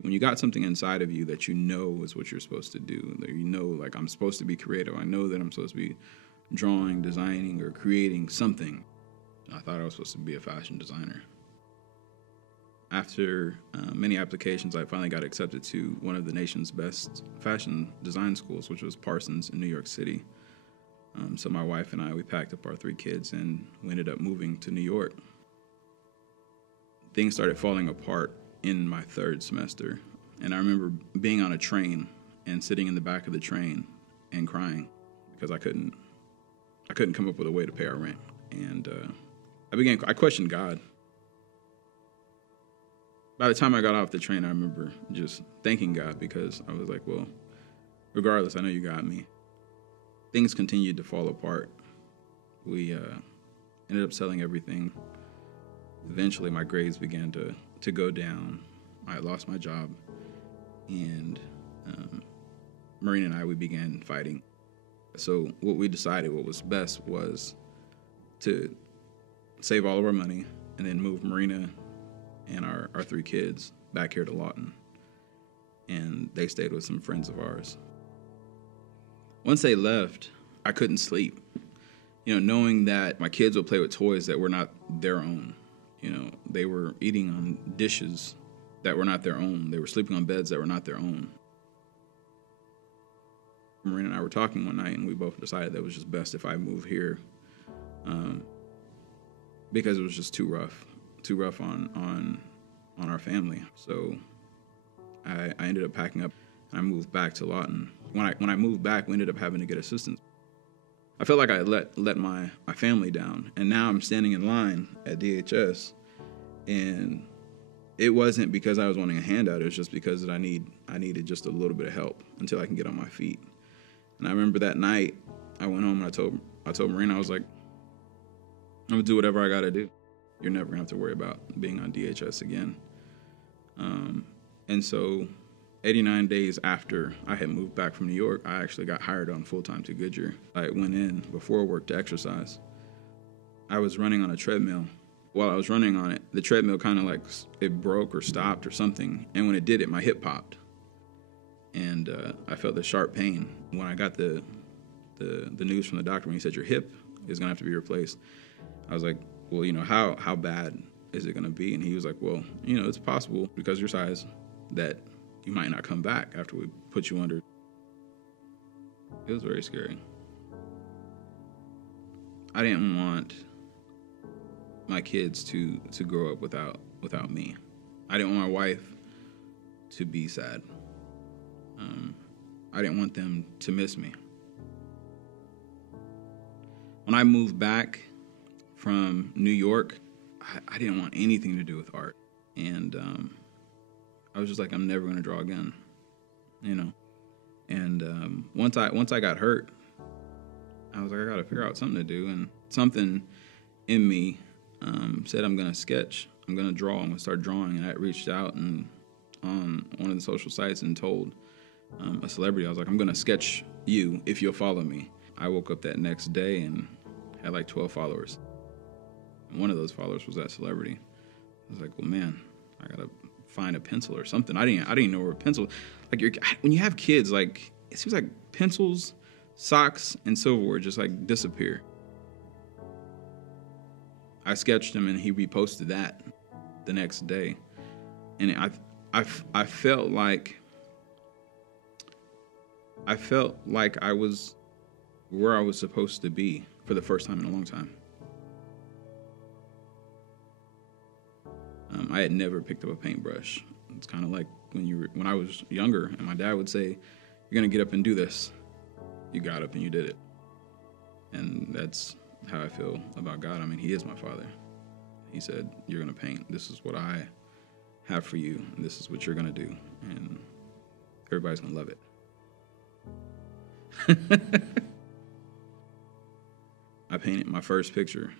When you got something inside of you that you know is what you're supposed to do, that you know, like, I'm supposed to be creative. I know that I'm supposed to be drawing, designing, or creating something. I thought I was supposed to be a fashion designer. After many applications, I finally got accepted to one of the nation's best fashion design schools, which was Parsons in New York City. So my wife and I, we packed up our 3 kids and we ended up moving to New York. Things started falling apart in my 3rd semester. And I remember being on a train and sitting in the back of the train and crying because I couldn't come up with a way to pay our rent. And I questioned God. By the time I got off the train, I remember just thanking God because I was like, well, regardless, I know you got me. Things continued to fall apart. We ended up selling everything. Eventually, my grades began to go down. I lost my job. And Marina and I, we began fighting. So what we decided, what was best, was to save all of our money and then move Marina and our 3 kids back here to Lawton. And they stayed with some friends of ours. Once they left, I couldn't sleep. Knowing that my kids would play with toys that were not their own. They were eating on dishes that were not their own. They were sleeping on beds that were not their own. Marina and I were talking one night, and we both decided that it was just best if I move here because it was just too rough on our family. So I ended up packing up and I moved back to Lawton. When I moved back, we ended up having to get assistance. I felt like I let my family down, and now I'm standing in line at DHS, and it wasn't because I was wanting a handout. It was just because that I needed just a little bit of help until I can get on my feet. And I remember that night I went home and I told Marina, I was like, I'm gonna do whatever I gotta do. You're never gonna have to worry about being on DHS again. And so 89 days after I had moved back from New York, I actually got hired on full-time to Goodyear. I went in before work to exercise. I was running on a treadmill. While I was running on it, the treadmill kind of like, it broke or stopped or something. And when it did it, my hip popped. And I felt the sharp pain. When I got the news from the doctor when he said your hip is gonna have to be replaced, I was like, well, how bad is it gonna be? And he was like, well, it's possible because of your size that you might not come back after we put you under. It was very scary. I didn't want my kids to grow up without me. I didn't want my wife to be sad. I didn't want them to miss me. When I moved back from New York, I didn't want anything to do with art. And I was just like, I'm never going to draw again, And once I got hurt, I was like, I got to figure out something to do. And something in me said, I'm going to sketch. I'm going to draw. I'm going to start drawing. And I reached out and on one of the social sites and told a celebrity, I was like, I'm going to sketch you if you'll follow me. I woke up that next day and had like 12 followers. And one of those followers was that celebrity. I was like, well, man, I got to find a pencil or something. I didn't know where a pencil, when you have kids, like, it seems like pencils, socks, and silverware just like disappear. I sketched him and he reposted that the next day. And I felt like I was where I was supposed to be for the first time in a long time. I had never picked up a paintbrush. It's kind of like when I was younger and my dad would say, you're going to get up and do this. You got up and you did it. And that's how I feel about God. I mean, he is my father. He said, you're going to paint. This is what I have for you. And this is what you're going to do. And everybody's going to love it. I painted my first picture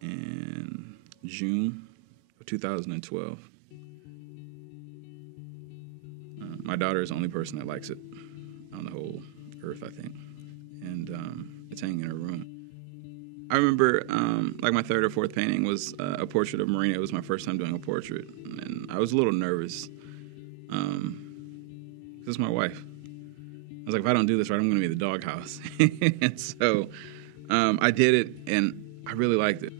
in June of 2012. My daughter is the only person that likes it on the whole earth, I think. And it's hanging in her room. I remember like my third or fourth painting was a portrait of Marina. It was my first time doing a portrait. And I was a little nervous This is my wife. I was like, if I don't do this right, I'm going to be the doghouse. And so I did it, and I really liked it.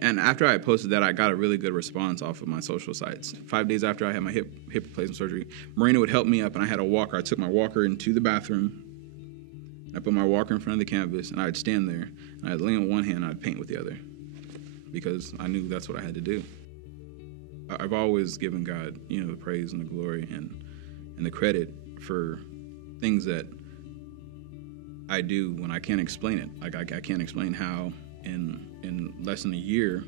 And after I posted that, I got a really good response off of my social sites. 5 days after I had my hip replacement surgery, Marina would help me up, and I had a walker. I took my walker into the bathroom. I put my walker in front of the canvas, and I'd stand there, and I'd lay on one hand, and I'd paint with the other, because I knew that's what I had to do. I've always given God, the praise and the glory and the credit for things that I do when I can't explain it. Like I can't explain how in less than a year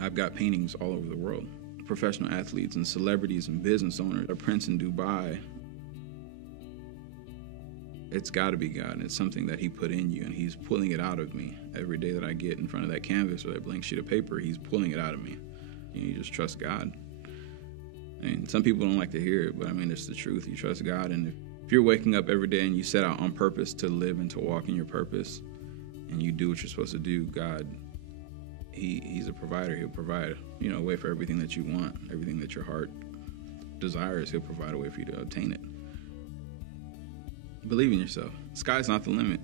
I've got paintings all over the world. Professional athletes and celebrities and business owners, a prince in Dubai. It's got to be God, and it's something that he put in you, and he's pulling it out of me. Every day that I get in front of that canvas or that blank sheet of paper, he's pulling it out of me. You just trust God. I mean, some people don't like to hear it, but I mean, it's the truth. You trust God, and if you're waking up every day and you set out on purpose to live and to walk in your purpose, and you do what you're supposed to do, God, he's a provider. He'll provide, a way for everything that you want, everything that your heart desires. He'll provide a way for you to obtain it. Believe in yourself. Sky's not the limit.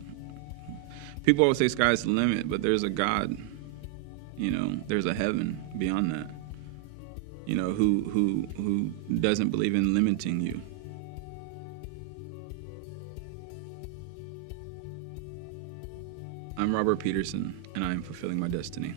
People always say sky's the limit, but there's a God. There's a heaven beyond that. Who doesn't believe in limiting you. I'm Robert Peterson, and I am fulfilling my destiny.